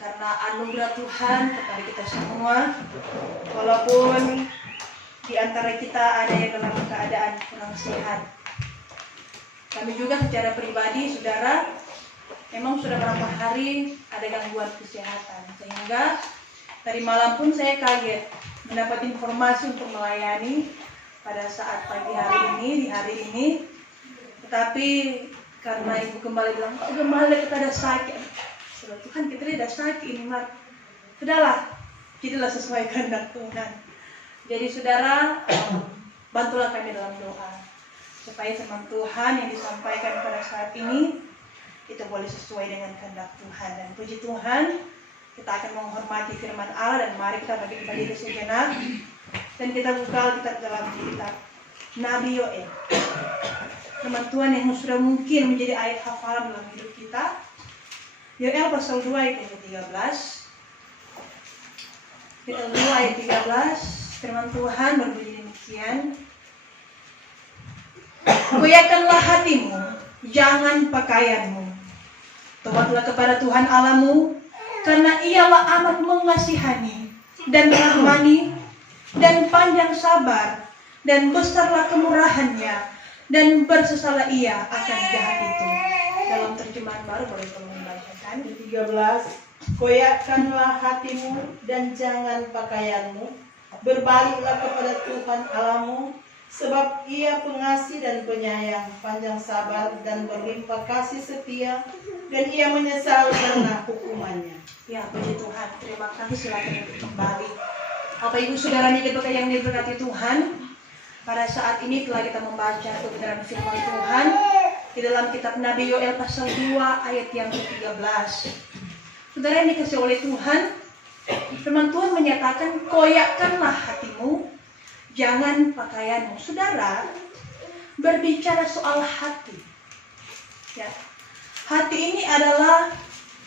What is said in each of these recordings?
karena anugerah Tuhan kepada kita semua. Walaupun di antara kita ada yang dalam keadaan kurang sehat, kami juga secara pribadi, saudara, memang sudah beberapa hari ada gangguan kesehatan, sehingga tadi malam pun saya kaget mendapat informasi untuk melayani pada saat pagi hari ini, di hari ini. Tetapi karena ibu kembali bilang, oh gembala kita ada sakit, sudah Tuhan kita tidak sakit ini, Mak. Sudahlah, itulah sesuai kehendak Tuhan. Jadi saudara, bantulah kami dalam doa supaya firman Tuhan yang disampaikan pada saat ini itu boleh sesuai dengan kehendak Tuhan. Dan puji Tuhan, kita akan menghormati firman Allah, dan mari kita bagi sejenak dan kita buka kitab dalam kitab Nabi Yoel. Firman Tuhan yang sudah mungkin menjadi ayat hafalan dalam hidup kita. Yoel pasal 2 ayat 13. Yoel 2 ayat 13. Firman Tuhan berbunyi demikian. Goyahkanlah hatimu, jangan pakaianmu. Tobatlah kepada Tuhan Allahmu, karena Ialah amat mengasihani dan merahmani dan panjang sabar, dan besarlah kemurahannya, dan bersesalah Ia akan jahat itu. Dalam terjemahan baru boleh tolong membacakan. 13. Goyahkanlah hatimu dan jangan pakaianmu. Berbaliklah kepada Tuhan Allahmu, sebab Ia pengasih dan penyayang, panjang sabar dan berlimpah kasih setia, dan Ia menyesal karena hukumannya. Ya, puji Tuhan. Terima kasih, silakan kembali. Bapak Ibu Saudara yang diberkati Tuhan, pada saat ini telah kita membaca kebenaran firman Tuhan di dalam kitab Nabi Yoel pasal 2 ayat yang ke-13. Saudara yang dikasihi oleh Tuhan, firman Tuhan menyatakan, koyakkanlah hatimu, jangan pakaianmu. Saudara, berbicara soal hati. Ya. Hati ini adalah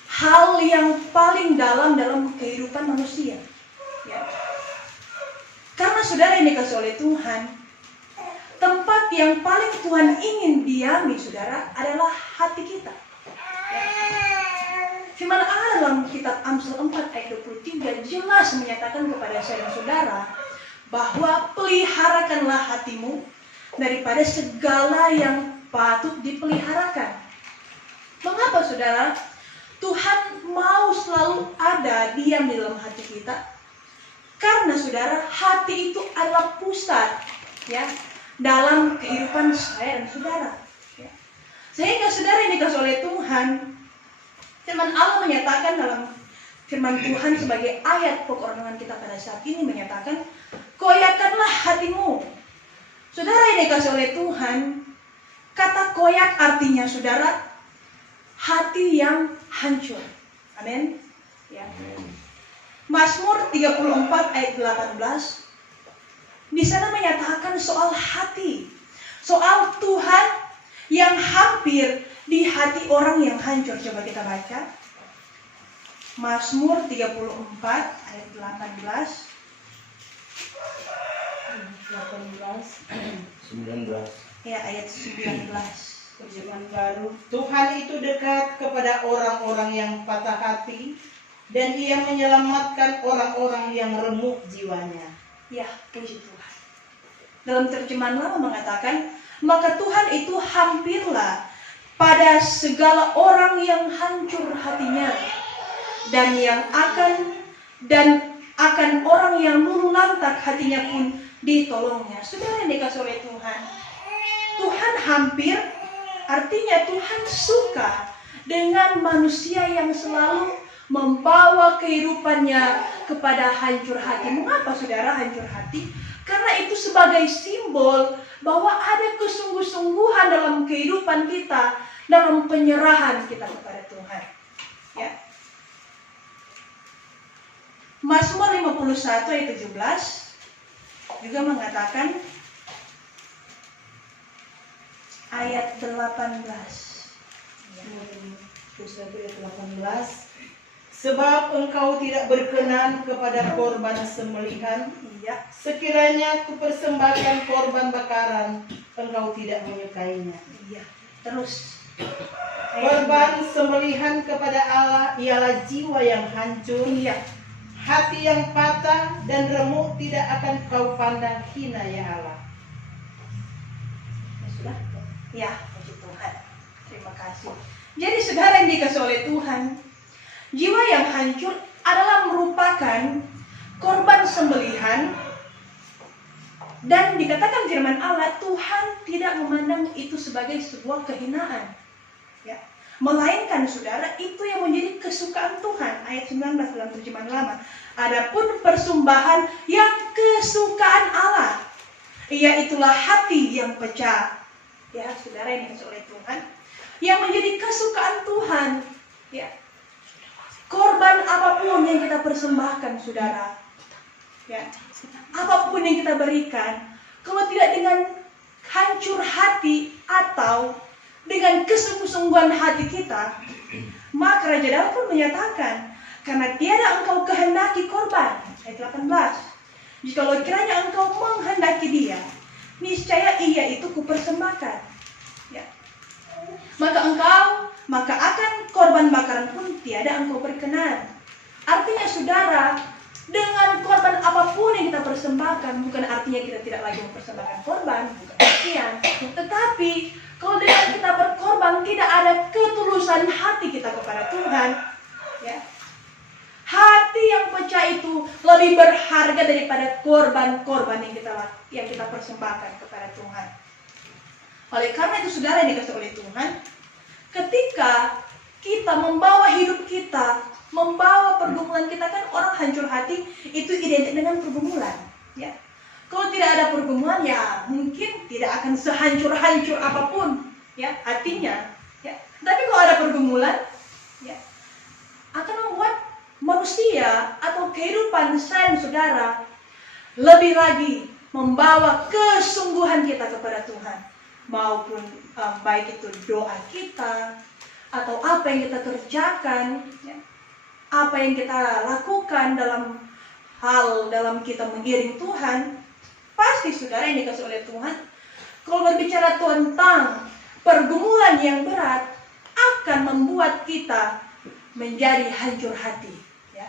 hal yang paling dalam kehidupan manusia. Ya. Karena saudara yang dikasihi oleh Tuhan, tempat yang paling Tuhan ingin diami, saudara, adalah hati kita. Ya. Firman Allah dalam kitab Amsal 4 ayat 23 jelas menyatakan kepada saya dan saudara bahwa peliharakanlah hatimu daripada segala yang patut dipeliharakan. Mengapa saudara? Tuhan mau selalu ada diam di dalam hati kita. Karena saudara, hati itu adalah pusat, ya, dalam kehidupan saya dan saudara. Ya. Sehingga saudara yang dikasihi oleh Tuhan, firman Allah menyatakan dalam firman Tuhan sebagai ayat pokok renungan kita pada saat ini menyatakan, koyakkanlah hatimu. Saudara yang dikasihi oleh Tuhan, kata koyak artinya saudara, hati yang hancur. Amin. Ya. Mazmur 34 ayat 18. Di sana menyatakan soal hati, soal Tuhan yang hampir di hati orang yang hancur. Coba kita baca. Mazmur 34 ayat 18. 19. Ya, ayat 19. Terjemahan baru. Tuhan itu dekat kepada orang-orang yang patah hati, dan Ia menyelamatkan orang-orang yang remuk jiwanya. Ya, puji Tuhan. Dalam terjemahan lama mengatakan, maka Tuhan itu hampirlah pada segala orang yang hancur hatinya, dan akan orang yang luluh lantak hatinya pun ditolongnya. Saudara yang dikasihi oleh Tuhan, Tuhan hampir artinya Tuhan suka dengan manusia yang selalu membawa kehidupannya kepada hancur hati. Mengapa saudara hancur hati? Karena itu sebagai simbol bahwa ada kesungguh-sungguhan dalam kehidupan kita, dalam penyerahan kita kepada Tuhan. Ya. Mazmur 51 ayat 17 juga mengatakan ayat 18. Ayat 18. Sebab engkau tidak berkenan kepada korban sembelihan, Iya. sekiranya kupersembahkan korban bakaran, engkau tidak menyukainya. Iya. Terus Korban sembelihan kepada Allah ialah jiwa yang hancur, Iya. hati yang patah dan remuk tidak akan kau pandang hina ya Allah. Ya sudah. Ya, puji Tuhan. Terima kasih. Jadi saudara yang dikasih oleh Tuhan, jiwa yang hancur adalah merupakan korban sembelihan, dan dikatakan firman Allah, Tuhan tidak memandang itu sebagai sebuah kehinaan, ya, melainkan saudara itu yang menjadi kesukaan Tuhan. Ayat 19 dalam terjemahan lama. Adapun persembahan yang kesukaan Allah, iaitulah hati yang pecah. Ya, saudara yang dikasih oleh Tuhan, yang menjadi kesukaan Tuhan, ya. Korban apapun yang kita persembahkan, saudara, ya, apapun yang kita berikan, kalau tidak dengan hancur hati atau dengan kesungguh-sungguhan hati kita, maka Raja Daud pun menyatakan, karena tiada engkau kehendaki korban. Ayat 18. Jikalau kiranya engkau menghendaki dia, niscaya ia itu kupersembahkan. Ya. Maka akan korban bakaran pun tiada engkau berkenan. Artinya saudara, dengan korban apapun yang kita persembahkan, bukan artinya kita tidak lagi mempersembahkan korban, bukan demikian. Tetapi kalau dengan kita berkorban tidak ada ketulusan hati kita kepada Tuhan, ya, hati yang pecah itu lebih berharga daripada korban-korban yang kita persembahkan kepada Tuhan. Oleh karena itu saudara yang dikasih oleh Tuhan, ketika kita membawa hidup kita, membawa pergumulan kita, kan orang hancur hati itu identik dengan pergumulan, ya. Kalau tidak ada pergumulan, ya mungkin tidak akan sehancur-hancur apapun, ya, hatinya, ya. Tapi kalau ada pergumulan, ya, akan membuat manusia atau kehidupan saya dan saudara lebih lagi membawa kesungguhan kita kepada Tuhan, maupun baik itu doa kita atau apa yang kita kerjakan, ya, apa yang kita lakukan dalam kita mengiring Tuhan. Pasti saudara yang dikasih oleh Tuhan, kalau berbicara tentang pergumulan yang berat, akan membuat kita menjadi hancur hati, ya.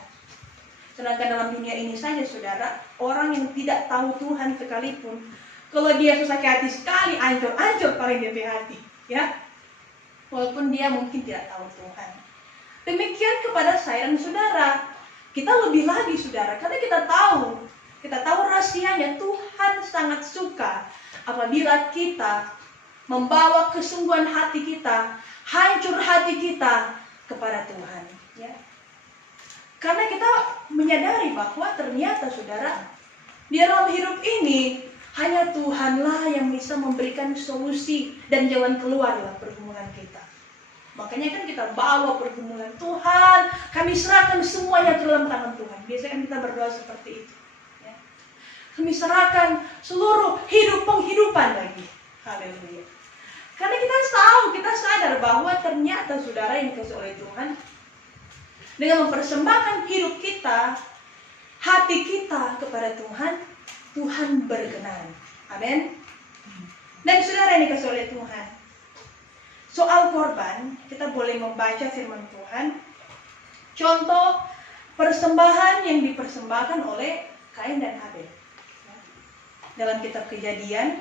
Sedangkan dalam dunia ini saja saudara, orang yang tidak tahu Tuhan sekalipun, kalau dia susah hati sekali, hancur paling dia punya hati, ya, walaupun dia mungkin tidak tahu Tuhan. Demikian kepada saya dan saudara, kita lebih lagi saudara, karena kita tahu rahasianya. Tuhan sangat suka apabila kita membawa kesungguhan hati kita, hancur hati kita kepada Tuhan, ya. Karena kita menyadari bahwa ternyata saudara, di dalam hidup ini hanya Tuhanlah yang bisa memberikan solusi dan jalan keluar dalam pergumulan kita. Makanya kan kita bawa pergumulan, Tuhan, kami serahkan semuanya ke dalam tangan Tuhan. Biasanya kan kita berdoa seperti itu, ya. Kami serahkan seluruh penghidupan lagi. Haleluya. Karena kita sadar bahwa ternyata saudara yang dikasih oleh Tuhan, dengan mempersembahkan hidup kita, hati kita kepada Tuhan, Tuhan berkenan. Amin. Dan saudara yang dikasih oleh Tuhan, soal korban, kita boleh membaca firman Tuhan. Contoh persembahan yang dipersembahkan oleh Kain dan Habel. Dalam kitab Kejadian,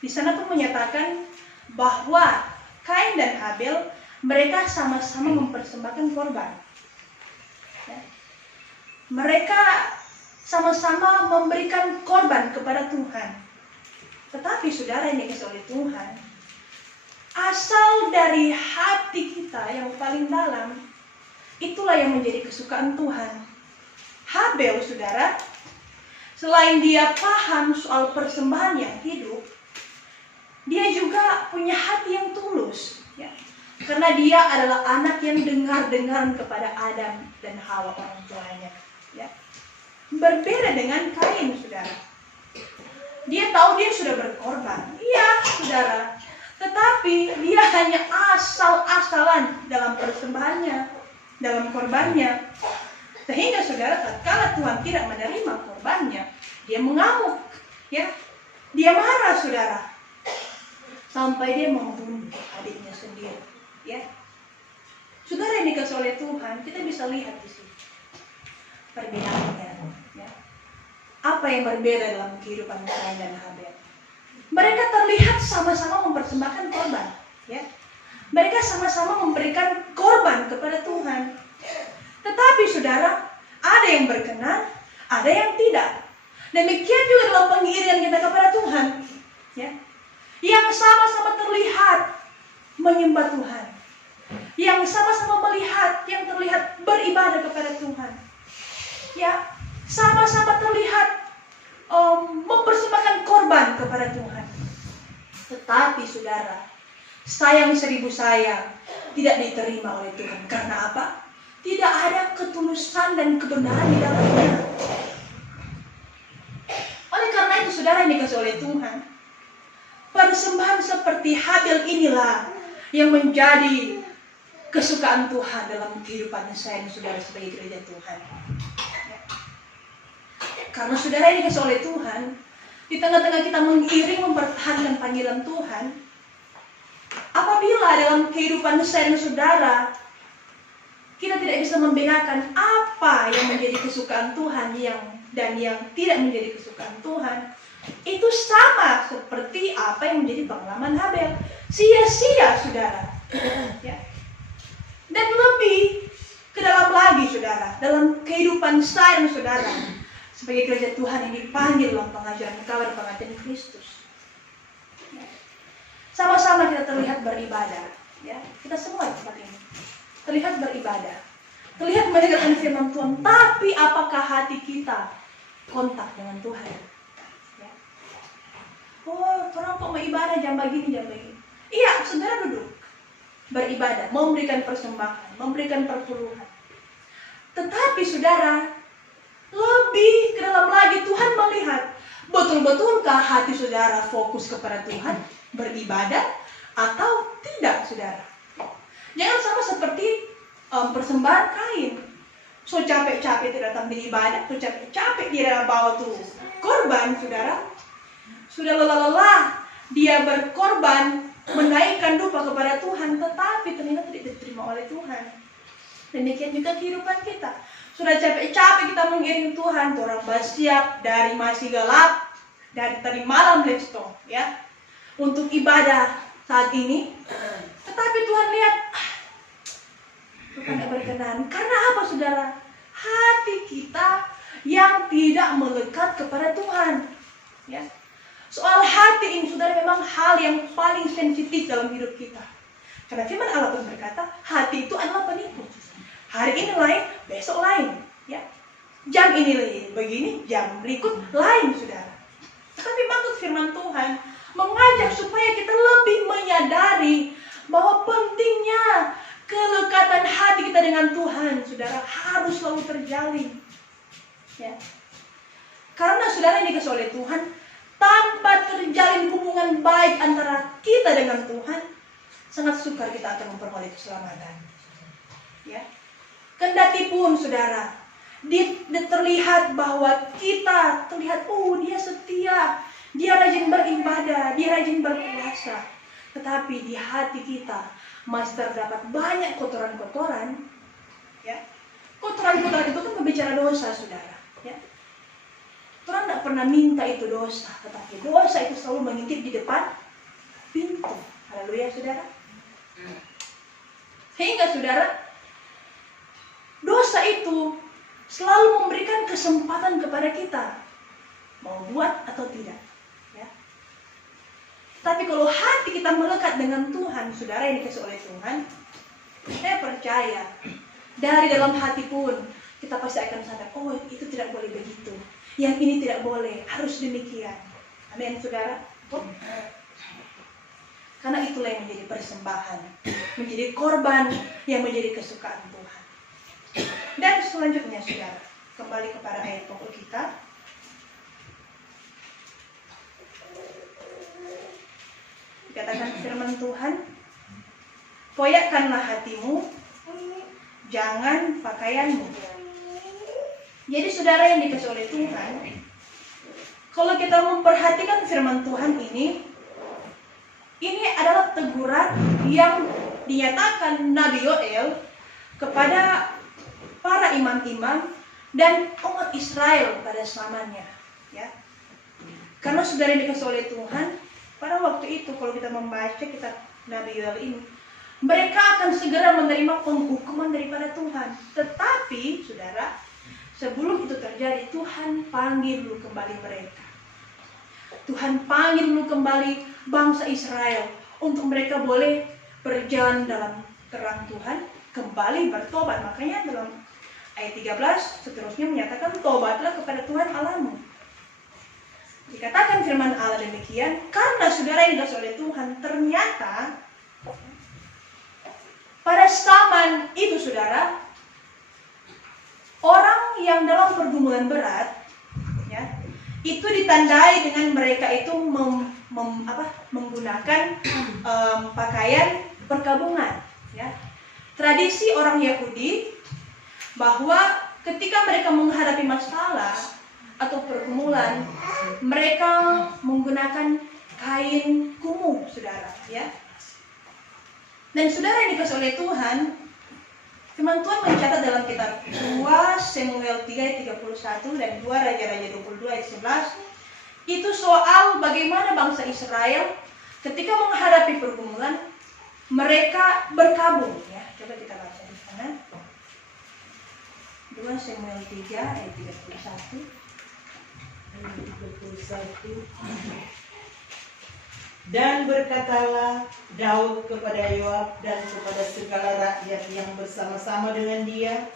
di sana pun menyatakan bahwa Kain dan Habel, mereka sama-sama mempersembahkan korban. Mereka sama-sama memberikan korban kepada Tuhan. Tetapi saudara yang dikasih oleh Tuhan, asal dari hati kita yang paling dalam, itulah yang menjadi kesukaan Tuhan. Habel saudara, selain dia paham soal persembahan yang hidup, dia juga punya hati yang tulus, ya. Karena dia adalah anak yang dengar-dengaran kepada Adam dan Hawa orang tuanya, ya. Berbeda dengan Kain, saudara. Dia tahu dia sudah berkorban, iya saudara, tetapi dia hanya asal-asalan dalam persembahannya, dalam korbannya. Sehingga saudara, tatkala Tuhan tidak menerima korbannya, dia mengamuk, ya. Dia marah saudara, sampai dia membunuh adiknya sendiri. ya. Saudara yang dikasih oleh Tuhan, kita bisa lihat di sini perbedaannya, ya. Apa yang berbeda dalam kehidupan Kain dan Habel? Mereka terlihat sama-sama mempersembahkan korban, ya. Mereka sama-sama memberikan korban kepada Tuhan. Tetapi saudara, ada yang berkenan, ada yang tidak. Demikian juga dalam pengiringan kita kepada Tuhan, ya. Yang sama-sama terlihat menyembah Tuhan, yang sama-sama melihat, yang terlihat beribadah kepada Tuhan, ya, sama-sama terlihat mempersembahkan korban kepada Tuhan. Tetapi saudara, sayang 1000 sayang, tidak diterima oleh Tuhan. Karena apa? Tidak ada ketulusan dan kebenaran di dalamnya. Oleh karena itu saudara yang dikasih oleh Tuhan, persembahan seperti Habel inilah yang menjadi kesukaan Tuhan dalam kehidupan saya dan saudara sebagai gereja Tuhan. Karena saudara yang dikasih oleh Tuhan, di tengah-tengah kita mengiring mempertahankan panggilan Tuhan, apabila dalam kehidupan saya dan saudara kita tidak bisa membedakan apa yang menjadi kesukaan Tuhan dan yang tidak menjadi kesukaan Tuhan, itu sama seperti apa yang menjadi pengalaman Habel. Sia-sia saudara, ya. Dan lebih ke dalam lagi saudara, dalam kehidupan saya dan saudara sebagai gereja Tuhan yang dipanggil dalam pengajaran kabar pengantin Kristus, ya. Sama-sama kita terlihat beribadah, ya. Kita semua di tempat ini terlihat beribadah, terlihat mendengarkan firman Tuhan. Tapi apakah hati kita kontak dengan Tuhan? Ya. Oh, orang kok mau ibadah jam begini, jam begini. Iya, saudara duduk beribadah, memberikan persembahan, memberikan perpuluhan. Tetapi saudara, lebih ke dalam lagi Tuhan melihat, betul-betulkah hati saudara fokus kepada Tuhan, beribadah atau tidak saudara? Jangan sama seperti persembahan Kain. So capek-capek tidak datang beribadah, so capek-capek dia bawa tuh korban saudara. Sudah lelah-lelah dia berkorban, menaikkan dupa kepada Tuhan, tetapi ternyata tidak diterima oleh Tuhan. Demikian juga kehidupan kita. Sudah capek-capek kita mengiring Tuhan, orang bersiap dari masih gelap, dari tadi malam let's go, ya, untuk ibadah saat ini. Tetapi Tuhan lihat, Tuhan tidak berkenan. Karena apa saudara? Hati kita yang tidak melekat kepada Tuhan, ya. Soal hati ini saudara memang hal yang paling sensitif dalam hidup kita. Karena firman Allah pun berkata, hati itu adalah penipu. Hari ini lain, besok lain, ya. Jam ini begini, jam berikut lain saudara. Tapi maksud firman Tuhan mengajak supaya kita lebih menyadari bahwa pentingnya kelekatan hati kita dengan Tuhan, saudara, harus selalu terjalin, ya. Karena saudara yang dikasih oleh Tuhan, tanpa terjalin hubungan baik antara kita dengan Tuhan, sangat sukar kita akan memperoleh keselamatan, ya. Kendati pun saudara, terlihat bahwa kita terlihat, oh dia setia, dia rajin beribadah, dia rajin berpuasa, tetapi di hati kita masih terdapat banyak kotoran-kotoran, ya. Kotoran-kotoran itu kan berbicara dosa saudara, ya. Tuhan tidak pernah minta itu dosa, tetapi dosa itu selalu mengintip di depan pintu. Haleluya saudara. Sehingga saudara, dosa itu selalu memberikan kesempatan kepada kita mau buat atau tidak, ya. Tapi kalau hati kita melekat dengan Tuhan, saudara yang dikasih oleh Tuhan, saya percaya dari dalam hati pun kita pasti akan sadar, oh itu tidak boleh begitu, yang ini tidak boleh, harus demikian. Amin saudara. Karena itulah yang menjadi persembahan, menjadi korban yang menjadi kesukaan Tuhan. Dan selanjutnya saudara, kembali kepada ayat pokok kita. Dikatakan firman Tuhan, koyakkanlah hatimu, jangan pakaianmu. Jadi saudara yang dikasih oleh Tuhan, kalau kita memperhatikan firman Tuhan ini adalah teguran yang dinyatakan Nabi Yoel kepada para imam-imam dan umat Israel pada zamannya, ya. Karena saudara yang dikasih oleh Tuhan, pada waktu itu kalau kita membaca kitab Nabi Yoel ini, mereka akan segera menerima penghukuman daripada Tuhan. Tetapi, saudara, sebelum itu terjadi, Tuhan panggil dulu kembali mereka. Tuhan panggil dulu kembali bangsa Israel untuk mereka boleh berjalan dalam terang Tuhan, kembali bertobat. Makanya dalam ayat 13 seterusnya menyatakan tobatlah kepada Tuhan Allahmu. Dikatakan firman Allah demikian karena saudara yang dikasih oleh Tuhan, ternyata pada zaman itu saudara, orang yang dalam pergumulan berat, ya, itu ditandai dengan mereka itu menggunakan pakaian perkabungan, ya. Tradisi orang Yahudi bahwa ketika mereka menghadapi masalah atau pergumulan, mereka menggunakan kain kumuh, saudara, ya. Dan saudara yang dikasih oleh Tuhan, firman Tuhan mencatat dalam kitab 2 Samuel 3 ayat 31 dan 2 Raja-Raja 22 ayat 11, itu soal bagaimana bangsa Israel ketika menghadapi pergumulan, mereka berkabung, ya. Coba kita baca di sana. 2 Samuel 3 ayat 31. Dan berkatalah Daud kepada Yoab dan kepada segala rakyat yang bersama-sama dengan dia,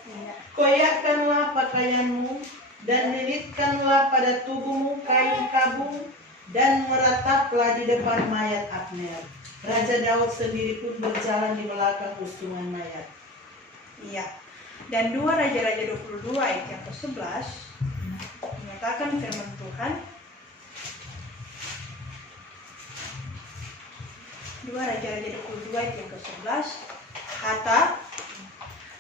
koyakkanlah pakaianmu dan lilitkanlah pada tubuhmu kain kabung dan merataplah di depan mayat Abner. Raja Daud sendiri pun berjalan di belakang usungan mayat. Iya. Dan 2 Raja-Raja 22 ayat yang ke-11 menyatakan firman Tuhan. 2 Raja-Raja 22 ayat yang ke-11 kata,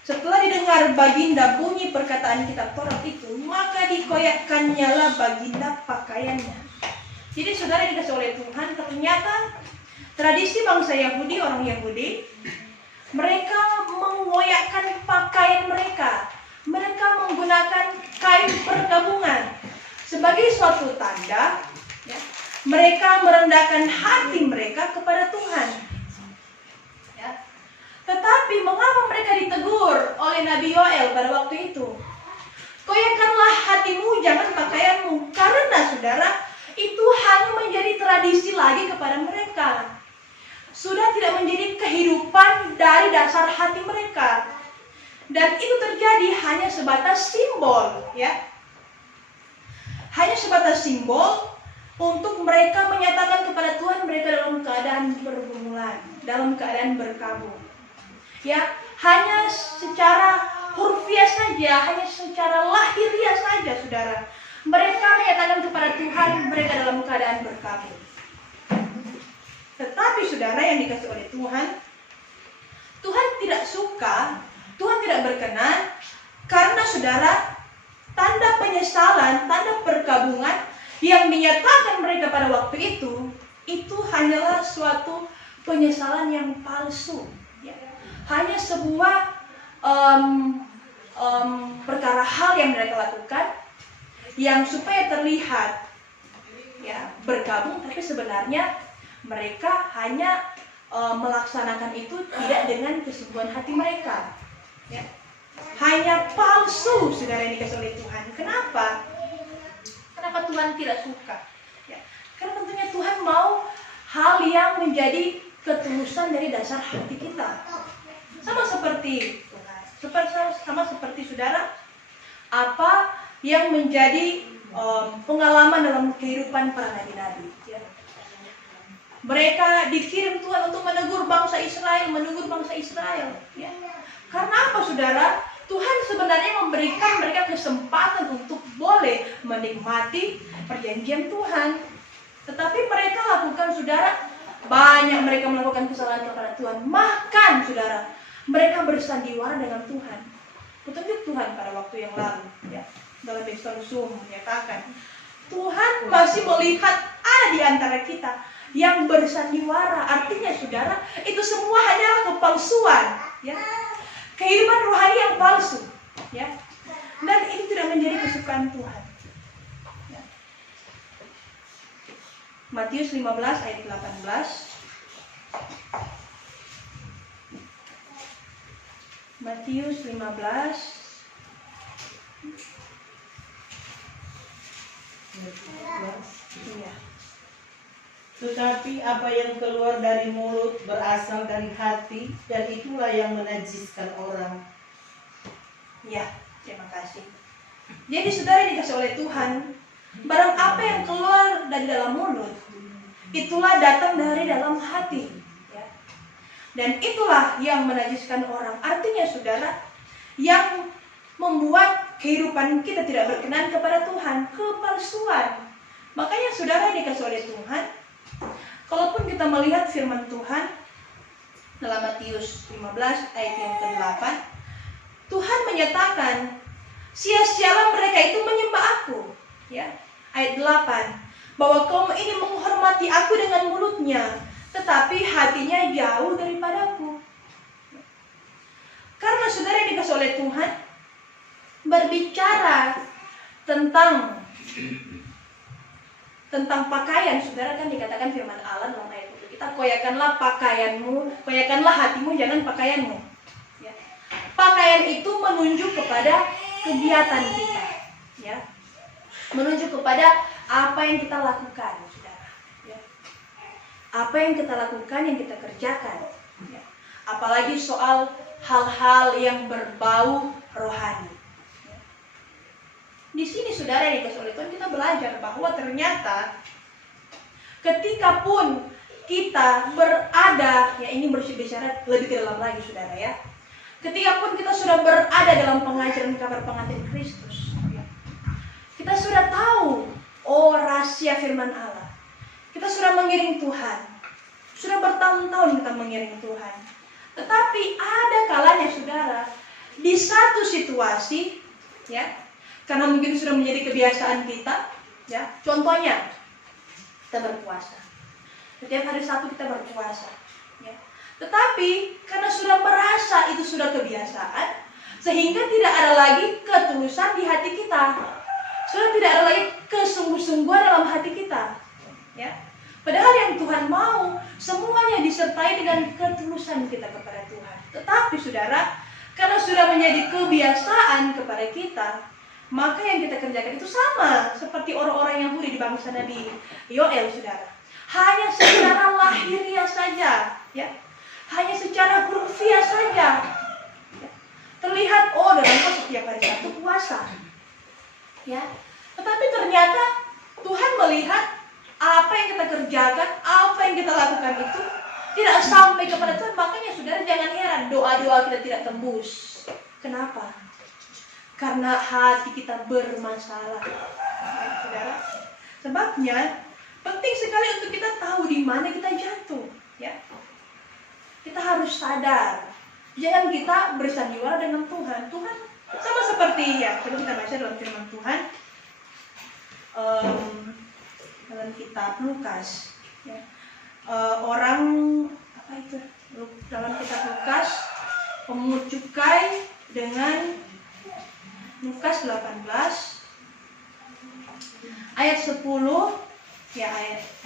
setelah didengar Baginda bunyi perkataan kitab Taurat itu, maka dikoyakkannyalah Baginda pakaiannya. Jadi saudara dikasih oleh Tuhan, ternyata tradisi bangsa Yahudi, orang Yahudi, mereka mengoyakkan pakaian mereka. Mereka menggunakan kain perkabungan sebagai suatu tanda, ya, mereka merendahkan hati mereka kepada Tuhan, ya. Tetapi mengapa mereka ditegur oleh Nabi Yoel pada waktu itu? Koyakkanlah hatimu, jangan pakaianmu. Karena saudara, itu hanya menjadi tradisi lagi kepada mereka. Sudah tidak menjadi kehidupan dari dasar hati mereka. Dan itu terjadi hanya sebatas simbol, ya. Hanya sebatas simbol untuk mereka menyatakan kepada Tuhan mereka dalam keadaan pergumulan, dalam keadaan berkabung. Ya, hanya secara hurfiah saja, hanya secara lahiriah saja, saudara. Mereka menyatakan kepada Tuhan mereka dalam keadaan berkabung. Tetapi saudara yang dikasih oleh Tuhan, Tuhan tidak suka, Tuhan tidak berkenan, karena saudara, tanda penyesalan, tanda perkabungan yang dinyatakan mereka pada waktu itu hanyalah suatu penyesalan yang palsu, ya. Hanya sebuah perkara hal yang mereka lakukan yang supaya terlihat, ya, berkabung, tapi sebenarnya mereka hanya melaksanakan itu tidak dengan kesungguhan hati mereka, ya. Hanya palsu, saudara yang dikasih oleh Tuhan. Kenapa? Kenapa Tuhan tidak suka? Ya, karena tentunya Tuhan mau hal yang menjadi ketulusan dari dasar hati kita. Sama seperti saudara, apa yang menjadi pengalaman dalam kehidupan para nabi-nabi, ya. Mereka dikirim Tuhan untuk menegur bangsa Israel, ya. Karena apa, saudara? Tuhan sebenarnya memberikan mereka kesempatan untuk boleh menikmati perjanjian Tuhan. Tetapi mereka lakukan, saudara, banyak mereka melakukan kesalahan kepada Tuhan. Bahkan, saudara, mereka bersandiwara dengan Tuhan. Petunjuk Tuhan pada waktu yang lalu, ya, dalam Efesus menyatakan, Tuhan masih melihat ada di antara kita yang bersandiwara. Artinya saudara, itu semua hanyalah kepalsuan, ya. Kehidupan rohani yang palsu, ya. Dan ini tidak menjadi kesukaan Tuhan. Ya. Matius 15 ayat 18. Matius 15 iya. Tetapi apa yang keluar dari mulut berasal dari hati, dan itulah yang menajiskan orang. Ya, terima kasih. Jadi saudara dikasih oleh Tuhan, barang apa yang keluar dari dalam mulut, itulah datang dari dalam hati, ya. Dan itulah yang menajiskan orang. Artinya saudara, yang membuat kehidupan kita tidak berkenan kepada Tuhan, kepalsuan. Makanya saudara dikasih oleh Tuhan, kalaupun kita melihat firman Tuhan dalam Matius 15 ayat yang ke-8, Tuhan menyatakan, sia-sialah mereka itu menyembah aku, ya. Ayat 8, bahwa kaum ini menghormati aku dengan mulutnya, tetapi hatinya jauh daripadaku. Karena saudara dikasih oleh Tuhan, berbicara tentang pakaian, saudara, kan dikatakan firman Allah dalam ayat itu, kita koyakanlah pakaianmu, koyakanlah hatimu, jangan pakaianmu, ya. Pakaian itu menunjuk kepada kegiatan kita, ya, menunjuk kepada apa yang kita lakukan, saudara, ya. Apa yang kita lakukan, yang kita kerjakan, ya. Apalagi soal hal-hal yang berbau rohani. Di sini saudara yang dikasih oleh Tuhan, kita belajar bahwa ternyata ketika pun kita berada, ya ini berbicara lebih ke dalam lagi saudara, ya. Ketika pun kita sudah berada dalam pengajaran kabar pengantin Kristus, ya, kita sudah tahu, oh, rahasia firman Allah. Kita sudah mengiring Tuhan, sudah bertahun-tahun kita mengiring Tuhan. Tetapi ada kalanya saudara, di satu situasi, ya, karena mungkin sudah menjadi kebiasaan kita, ya. Contohnya, kita berpuasa. Setiap hari Sabtu kita berpuasa, ya. Tetapi karena sudah merasa itu sudah kebiasaan, sehingga tidak ada lagi ketulusan di hati kita. Sudah tidak ada lagi kesungguh-sungguhan dalam hati kita, ya. Padahal yang Tuhan mau semuanya disertai dengan ketulusan kita kepada Tuhan. Tetapi saudara, karena sudah menjadi kebiasaan kepada kita, maka yang kita kerjakan itu sama seperti orang-orang Yahudi di bangsa Nabi Yoel, saudara. Hanya secara lahiriah saja, ya. Hanya secara hurufiah saja, ya. Terlihat, oh, dalam setiap hari Sabtu puasa, ya. Tetapi ternyata Tuhan melihat apa yang kita kerjakan, apa yang kita lakukan itu tidak sampai kepada Tuhan. Makanya saudara jangan heran doa-doa kita tidak tembus. Kenapa? Karena hati kita bermasalah, ya, saudara. Sebabnya penting sekali untuk kita tahu di mana kita jatuh, ya. Kita harus sadar, jangan kita bersandiwara dengan Tuhan. Tuhan sama seperti, ya, coba kita baca dalam firman Tuhan, dalam kitab Lukas, ya. Orang apa itu? Dalam kitab Lukas, pemungut cukai dengan Lukas 18 ayat 10, ya,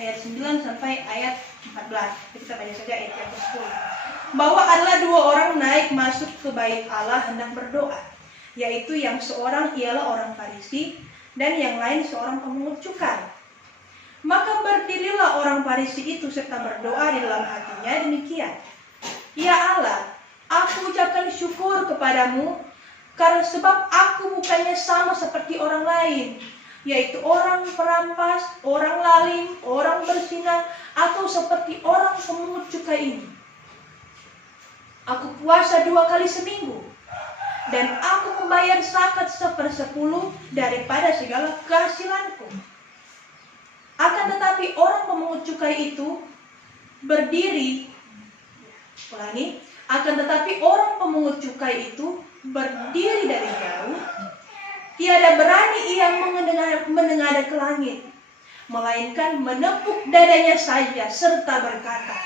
ayat 9 sampai ayat 14. Kita baca saja ayat yang ke-10. Bahwa adalah dua orang naik masuk ke bait Allah hendak berdoa, yaitu yang seorang ialah orang Farisi dan yang lain seorang pemungut cukai. Maka berdirilah orang Farisi itu serta berdoa di dalam hatinya demikian, ya Allah, aku ucapkan syukur kepadamu karena sebab aku bukannya sama seperti orang lain, yaitu orang perampas, orang lalim, orang berzina, atau seperti orang pemungut cukai ini. Aku puasa 2 kali seminggu, dan aku membayar zakat 1/10 daripada segala kehasilanku. Akan tetapi orang pemungut cukai itu berdiri, ulangi, akan tetapi orang pemungut cukai itu berdiri dari jauh, tiada berani ia menengadah ke langit, melainkan menepuk dadanya saja serta berkata,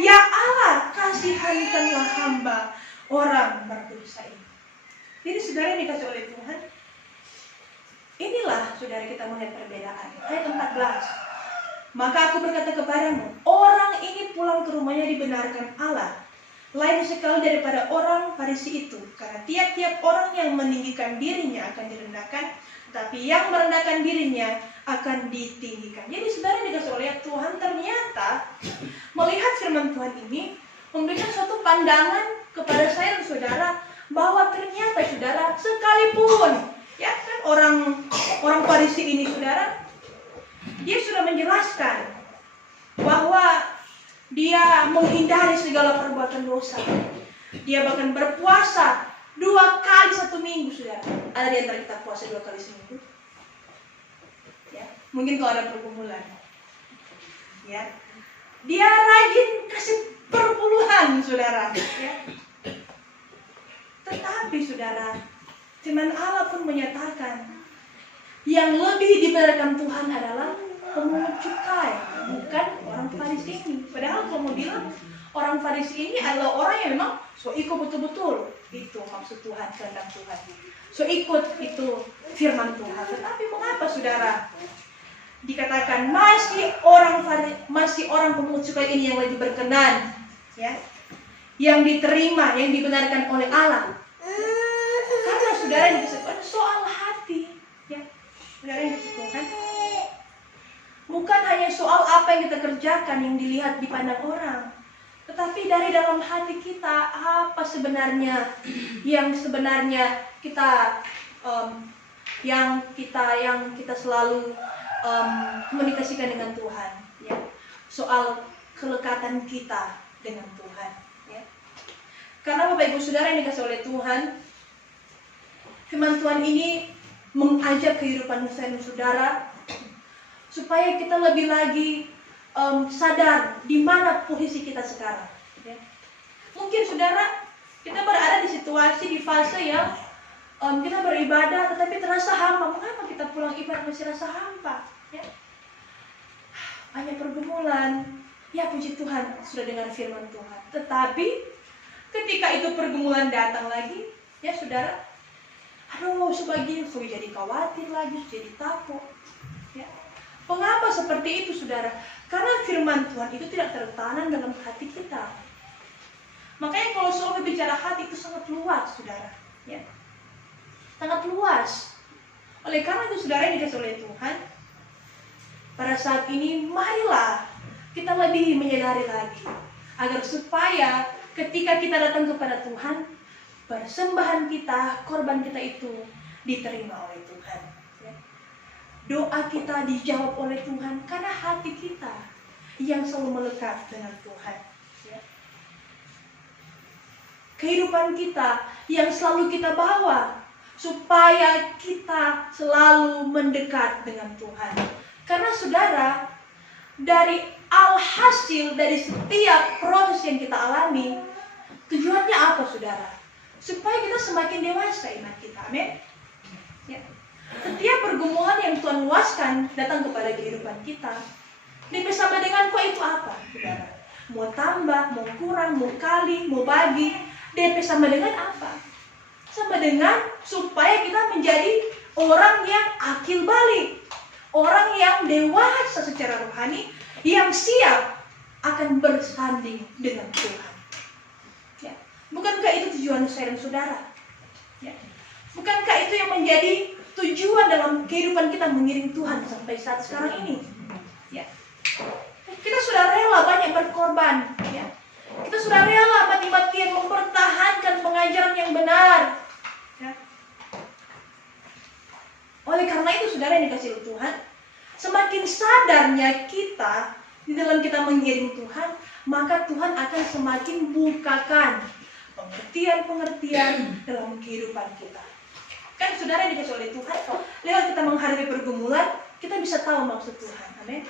"Ya Allah, kasihanikanlah hamba orang berdosa ini." Jadi saudara yang dikasih oleh Tuhan, inilah saudara kita melihat perbedaan. Ayat 14. "Maka aku berkata kepadamu, orang ini pulang ke rumahnya dibenarkan Allah, lain sekali daripada orang Farisi itu. Karena tiap-tiap orang yang meninggikan dirinya akan direndahkan, tapi yang merendahkan dirinya akan ditinggikan." Jadi saudara dikasih oleh Tuhan, ternyata melihat firman Tuhan ini memberikan suatu pandangan kepada saya dan saudara, bahwa ternyata saudara, sekalipun ya kan orang Farisi ini saudara, dia sudah menjelaskan bahwa dia menghindari segala perbuatan dosa. Dia bahkan berpuasa 2 kali 1 minggu, saudara. Ada di antara kita puasa 2 kali seminggu? Ya, mungkin kalau ada pergumulan. Ya, dia rajin kasih perpuluhan, saudara. Ya. Tetapi, saudara, firman Allah pun menyatakan yang lebih dibenarkan Tuhan adalah pemungut cukai, bukan orang Farisi ini. Padahal kalau mau bilang orang Farisi ini adalah orang yang memang so ikut betul-betul itu maksud Tuhan, kehendak Tuhan. So ikut itu firman Tuhan. Tetapi mengapa saudara dikatakan masih orang pemungut cukai ini yang lebih berkenan, ya, yang diterima, yang dibenarkan oleh Allah? Karena saudara yang disebut soal hati, ya. Saudara yang disebutkan bukan hanya soal apa yang kita kerjakan yang dilihat dipandang orang, tetapi dari dalam hati kita apa sebenarnya yang sebenarnya kita yang kita selalu komunikasikan dengan Tuhan, ya. Soal kelekatan kita dengan Tuhan, ya. Karena Bapak Ibu Saudara yang dikasih oleh Tuhan, firman Tuhan ini mengajak kehidupan saya dan saudara supaya kita lebih lagi sadar di mana posisi kita sekarang. Ya. Mungkin saudara kita berada di situasi, di fase yang kita beribadah tetapi terasa hampa. Mengapa kita pulang ibadah masih rasa hampa? Ya. Banyak pergumulan. Ya puji Tuhan sudah dengar firman Tuhan. Tetapi ketika itu pergumulan datang lagi, ya saudara, aduh sebagian jadi khawatir lagi, jadi takut. Ya. Mengapa seperti itu saudara? Karena firman Tuhan itu tidak tertanam dalam hati kita. Makanya kalau soal bicara hati itu sangat luas saudara, ya. Sangat luas. Oleh karena itu saudara yang dikasih oleh Tuhan, pada saat ini marilah kita lebih menyadari lagi agar supaya ketika kita datang kepada Tuhan, persembahan kita, korban kita itu diterima oleh Tuhan. Ya. Doa kita dijawab oleh Tuhan karena hati kita yang selalu melekat dengan Tuhan. Ya. Kehidupan kita yang selalu kita bawa supaya kita selalu mendekat dengan Tuhan. Karena saudara, dari alhasil dari setiap proses yang kita alami, tujuannya apa saudara? Supaya kita semakin dewasa iman kita, amin. Ya. Setiap pergumulan yang Tuhan luaskan datang kepada kehidupan kita, DP sama dengan kok itu apa, saudara? Mau tambah, mau kurang, mau kali, mau bagi, DP sama dengan apa? Sama dengan supaya kita menjadi orang yang akil balik, orang yang dewasa secara rohani, yang siap akan bersanding dengan Tuhan. Ya. Bukankah itu tujuan saya dan saudara? Ya. Bukankah itu yang menjadi tujuan dalam kehidupan kita mengiring Tuhan sampai saat sekarang ini? Ya. Kita sudah rela banyak berkorban. Ya. Kita sudah rela mati-matian mempertahankan pengajaran yang benar. Ya. Oleh karena itu saudara yang dikasihi Tuhan, semakin sadarnya kita di dalam kita mengiring Tuhan, maka Tuhan akan semakin bukakan pengertian-pengertian dalam kehidupan kita. Kan saudara yang dikasih oleh Tuhan, lewat kita menghadapi pergumulan, kita bisa tahu maksud Tuhan. Amin.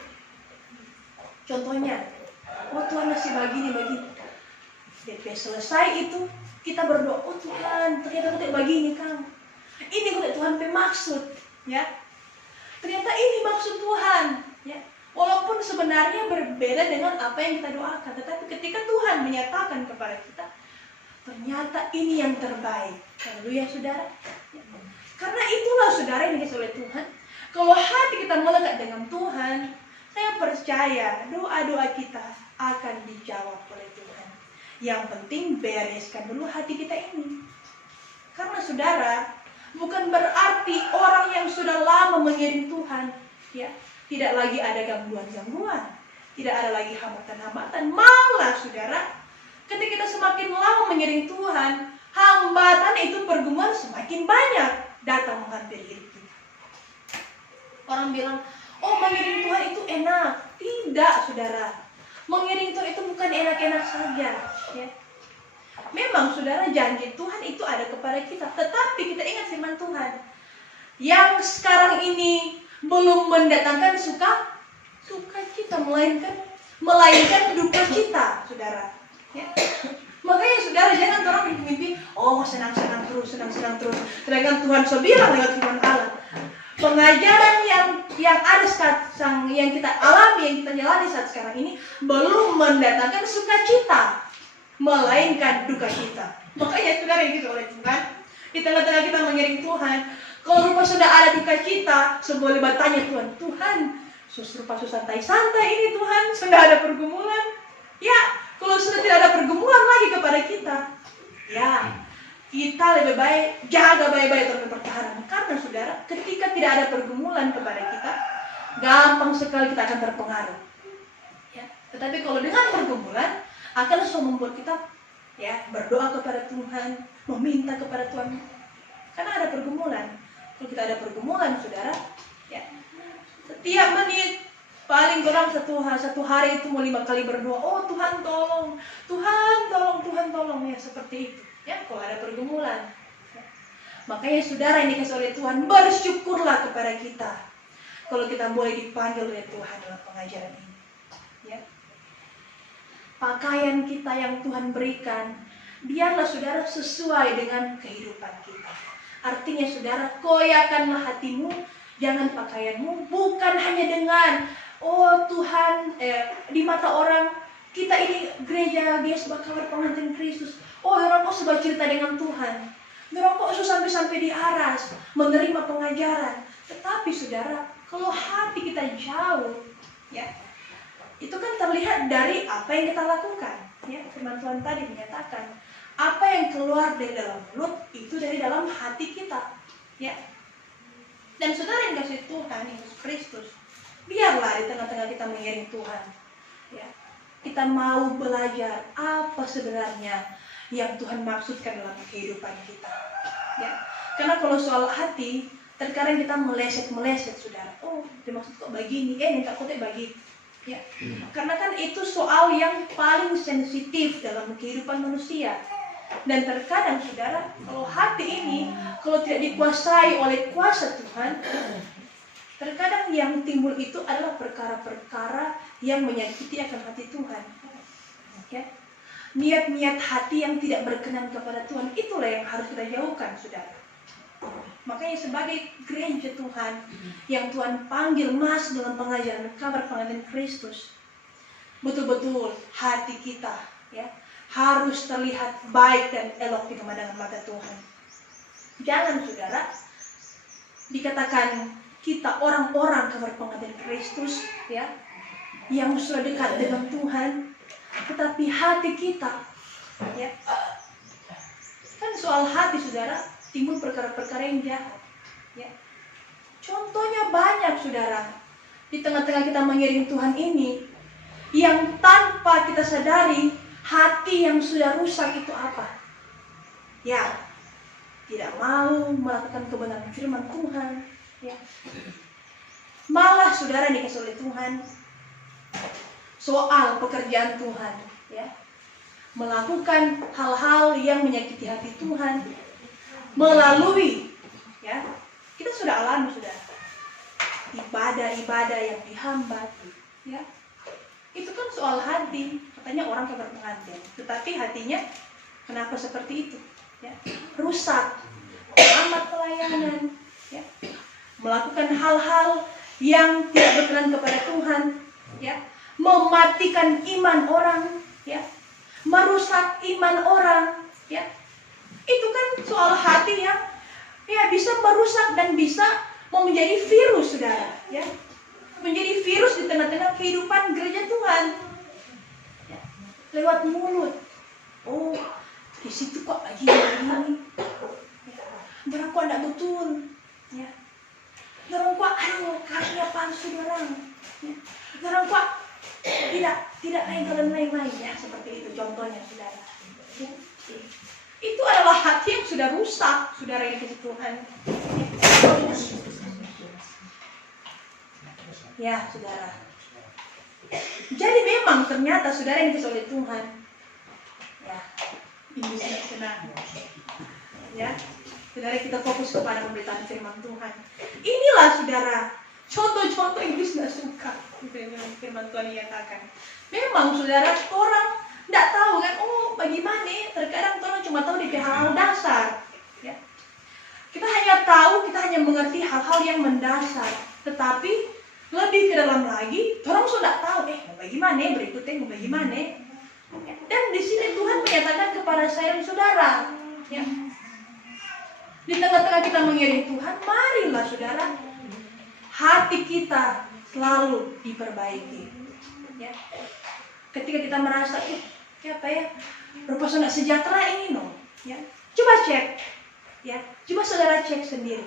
Contohnya, oh Tuhan masih begini. DP selesai itu, kita berdoa, oh Tuhan, ternyata tidak begini kamu. Ini kok Tuhan maksud, ya. Ternyata ini maksud Tuhan. Ya, walaupun sebenarnya berbeda dengan apa yang kita doakan, tetapi ketika Tuhan menyatakan kepada kita, ternyata ini yang terbaik. Haleluya saudara. Ya. Karena itulah saudara yang dikasih oleh Tuhan. Kalau hati kita melekat dengan Tuhan, saya percaya doa-doa kita akan dijawab oleh Tuhan. Yang penting bereskan dulu hati kita ini. Karena saudara, bukan berarti orang yang sudah lama mengiring Tuhan, ya, tidak lagi ada gangguan-gangguan, tidak ada lagi hambatan-hambatan. Malah saudara, ketika kita semakin lama mengiring Tuhan, hambatan itu pergumulan semakin banyak datang menghampiri hidup kita. Orang bilang, oh mengiring Tuhan itu enak. Tidak saudara, mengiring Tuhan itu bukan enak-enak saja, ya. Memang saudara, janji Tuhan itu ada kepada kita, tetapi kita ingat firman Tuhan yang sekarang ini belum mendatangkan sukacita, melainkan duka cita, saudara. Ya. Makanya saudara jangan orang mimpi, oh senang-senang terus. Sedangkan Tuhan sudah bilang lewat firman Allah, pengajaran yang ada sekarang, yang kita alami, yang kita jalani saat sekarang ini belum mendatangkan sukacita, melainkan duka cita. Makanya saudara yang gitu oleh Tuhan, di tengah-tengah kita mengiring Tuhan, kalau rupa sudah ada duka cita, boleh bertanya Tuhan, rupa santai-santai ini Tuhan, sudah ada pergumulan. Ya, kalau sudah tidak ada pergumulan lagi kepada kita, ya, kita lebih baik jaga baik-baik terus pertahanan. Karena saudara, ketika tidak ada pergumulan kepada kita, gampang sekali kita akan terpengaruh. Ya, tetapi kalau dengan pergumulan, akan selalu membuat kita ya berdoa kepada Tuhan, meminta kepada Tuhan. Karena ada pergumulan. Kalau kita ada pergumulan, saudara, ya, setiap menit paling kurang satu hari itu mau 5 kali berdoa. Oh Tuhan tolong, Tuhan tolong, ya seperti itu. Ya, kalau ada pergumulan. Ya. Makanya saudara yang dikasih oleh Tuhan, bersyukurlah kepada kita kalau kita boleh dipanggil oleh Tuhan dalam pengajaran ini. Ya. Pakaian kita yang Tuhan berikan, biarlah saudara sesuai dengan kehidupan kita. Artinya saudara, koyakanlah hatimu, jangan pakaianmu, bukan hanya dengan, oh Tuhan, di mata orang, kita ini gereja Gesba Kabar Pengantin Kristus, oh orang kok sebab cerita dengan Tuhan, orang kok sampai diaras, menerima pengajaran. Tetapi saudara, kalau hati kita jauh, ya, itu kan terlihat dari apa yang kita lakukan. Ya, firman Tuhan tadi menyatakan, apa yang keluar dari dalam mulut itu dari dalam hati kita. Ya. Dan saudara yang kasih Tuhan Yesus Kristus, biarlah di tengah-tengah kita mengiring Tuhan, ya, kita mau belajar apa sebenarnya yang Tuhan maksudkan dalam kehidupan kita. Ya. Karena kalau soal hati, terkadang kita meleset, saudara. Oh, dimaksud kok begini, minta kok begitu. Ya. Karena kan itu soal yang paling sensitif dalam kehidupan manusia. Dan terkadang saudara, kalau hati ini kalau tidak dikuasai oleh kuasa Tuhan, terkadang yang timbul itu adalah perkara-perkara yang menyakiti akan hati Tuhan. Ya. Niat-niat hati yang tidak berkenan kepada Tuhan, itulah yang harus kita jauhkan, saudara. Makanya sebagai gereja Tuhan yang Tuhan panggil masuk dalam pengajaran kabar pengantin Kristus, betul-betul hati kita, ya, harus terlihat baik dan elok di pemandangan mata Tuhan. Jangan saudara dikatakan kita orang-orang kabar pengantin Kristus, ya, yang sudah dekat dengan Tuhan, tetapi hati kita, ya, kan soal hati saudara, timbul perkara-perkara yang jahat. Ya. Contohnya banyak saudara. Di tengah-tengah kita mengiring Tuhan ini, yang tanpa kita sadari, hati yang sudah rusak itu apa? Ya, tidak mau melakukan kebenaran firman Tuhan. Ya. Malah saudara dikasih oleh Tuhan soal pekerjaan Tuhan, ya, melakukan hal-hal yang menyakiti hati Tuhan, melalui, ya, kita sudah alami sudah ibadah-ibadah yang dihambat, ya, itu kan soal hati. Katanya orang kabar pengantin, tetapi hatinya kenapa seperti itu? Ya, rusak, amat pelayanan, ya, melakukan hal-hal yang tidak berkenan kepada Tuhan, ya, mematikan iman orang, ya, merusak iman orang, ya. Itu kan soal hati yang ya bisa merusak dan bisa mau menjadi virus, saudara, ya, menjadi virus di tengah-tengah kehidupan gereja Tuhan, ya. Lewat mulut, oh di situ kok lagi begini, barang kok tidak betul, ya. Barang kok aduh karya palsu orang, ya. Barang kok tidak lain ya, seperti itu contohnya, saudara. Itu adalah hati yang sudah rusak, saudara yang dikasihi Tuhan. Ya, saudara. Jadi memang ternyata saudara yang dikasihi oleh Tuhan, ya, ini senang. Ya, saudara, kita fokus kepada pemberitaan firman Tuhan. Inilah, saudara, contoh-contoh yang Iblis tidak suka firman Tuhan nyatakan. Memang, saudara, orang tidak tahu kan, oh bagaimana, terkadang orang cuma tahu di hal-hal dasar, ya. Kita hanya mengerti hal-hal yang mendasar, tetapi lebih ke dalam lagi, orang sudah tahu, bagaimana berikutnya, bagaimana, ya. Dan di sini Tuhan menyatakan kepada saya dan saudara, ya, di tengah-tengah kita mengiring Tuhan, marilah saudara, hati kita selalu diperbaiki, ya. Ketika kita merasa rupa sudah sejahtera ini, ya, coba cek, ya, coba saudara cek sendiri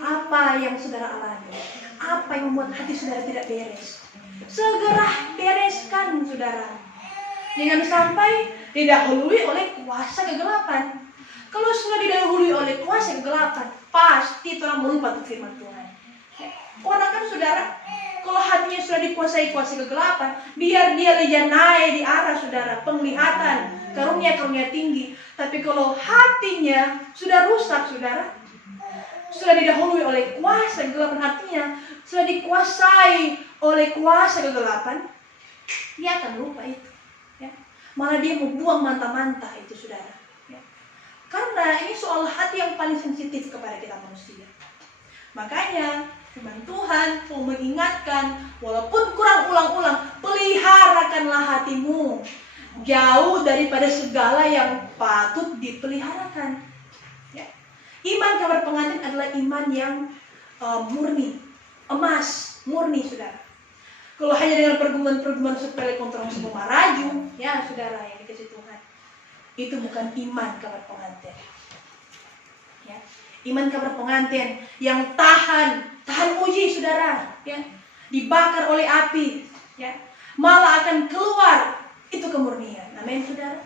apa yang saudara alami, apa yang membuat hati saudara tidak beres. Segera bereskan, saudara, jangan sampai didahului oleh kuasa kegelapan. Kalau sudah didahului oleh kuasa kegelapan, pasti orang melupa firman Tuhan. Orang kan, saudara, kalau hatinya sudah dikuasai kuasa kegelapan, biar dia lejanai di arah, saudara, penglihatan, karunia-karunia tinggi. Tapi kalau hatinya sudah rusak, saudara, sudah didahului oleh kuasa kegelapan, hatinya sudah dikuasai oleh kuasa kegelapan, dia akan lupa itu, ya. Malah dia mau buang manta-manta itu, saudara, ya. Karena ini soal hati yang paling sensitif kepada kita manusia. Makanya firman Tuhan mau mengingatkan, walaupun kurang ulang-ulang, peliharakanlah hatimu jauh daripada segala yang patut dipeliharakan, ya. Iman kabar pengantin adalah iman yang murni, emas, murni, saudara. Kalau hanya dengan pergumulan-pergumulan sepele kontrol semua maraju, ya, saudara yang dikasih Tuhan, itu bukan iman kabar pengantin, ya. Iman kabar pengantin yang tahan uji, saudara, ya, dibakar oleh api, ya, malah akan keluar itu kemurnian. Amin, saudara.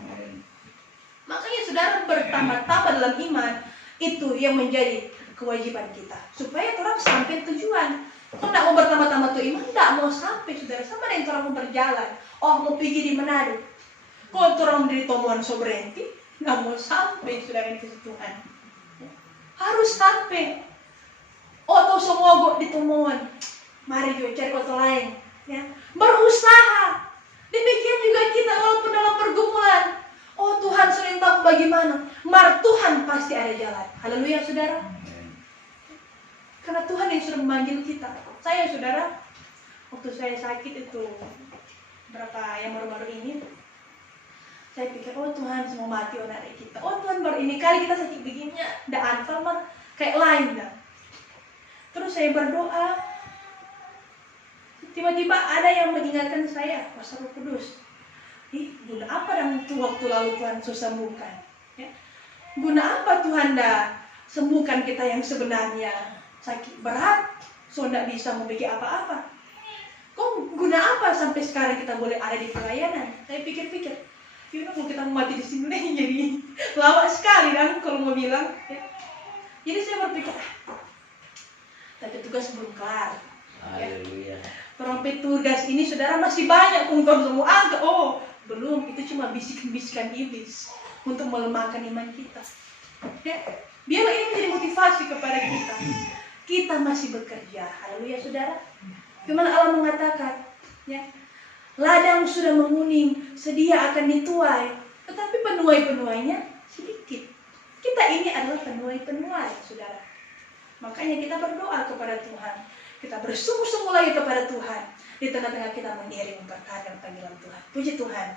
Makanya saudara bertambah-tambah dalam iman, itu yang menjadi kewajiban kita supaya orang sampai tujuan. Kalau tidak mau bertambah-tambah tuh iman, tidak mau sampai, saudara. Sama dengan orang mau berjalan, mau pergi di Manado, kalau orang menjadi tomuan sobrenti, tidak mau sampai, saudara, yang dikasih Tuhan. Harus sampai. Atau semua ditemuan, mari juga cari kota lain, ya. Berusaha. Demikian juga kita walaupun dalam pergumulan. Oh Tuhan sering tahu bagaimana. Mar Tuhan pasti ada jalan. Haleluya, saudara. Karena Tuhan yang sudah memanggil kita. Saya, saudara, waktu saya sakit itu berapa yang baru-baru ini, saya pikir, oh Tuhan semua mati orang kita. Oh Tuhan baru ini kali kita sakit begininya, dah anfal mah kayak lain dah. Terus saya berdoa, tiba-tiba ada yang mengingatkan saya, kuasa Roh Kudus. Guna apa dan waktu lalu Tuhan sembuhkan? Ya. Guna apa Tuhan dah sembuhkan kita yang sebenarnya sakit berat, so tidak bisa membuat apa-apa? Kok guna apa sampai sekarang kita boleh ada di pelayanan? Saya pikir-pikir, kalau kita mati di sini jadi lama sekali kan kalau mau bilang. Ya. Jadi saya berpikir, tapi tugas belum kelar. Haleluya. Trompet tugas ini, saudara, masih banyak untuk semua agak. Oh, belum, itu cuma bisikan-bisikan iblis untuk melemahkan iman kita. Ya, biarlah ini menjadi motivasi kepada kita. Kita masih bekerja. Haleluya, saudara. Firman Allah mengatakan, ya, ladang sudah menguning, sedia akan dituai, tetapi penuai-penuainya sedikit. Kita ini adalah penuai-penuai, saudara. Makanya kita berdoa kepada Tuhan. Kita bersungguh-sungguh lagi kepada Tuhan. Di tengah-tengah kita mengiring mempertahankan panggilan Tuhan. Puji Tuhan.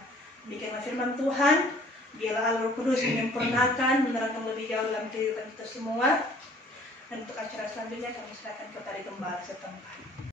Demikianlah firman Tuhan. Biarlah Allah Roh Kudus menyempurnakan, menerangkan lebih jauh dalam kehidupan kita semua. Dan untuk acara selanjutnya kami serahkan kepada gembala setempat.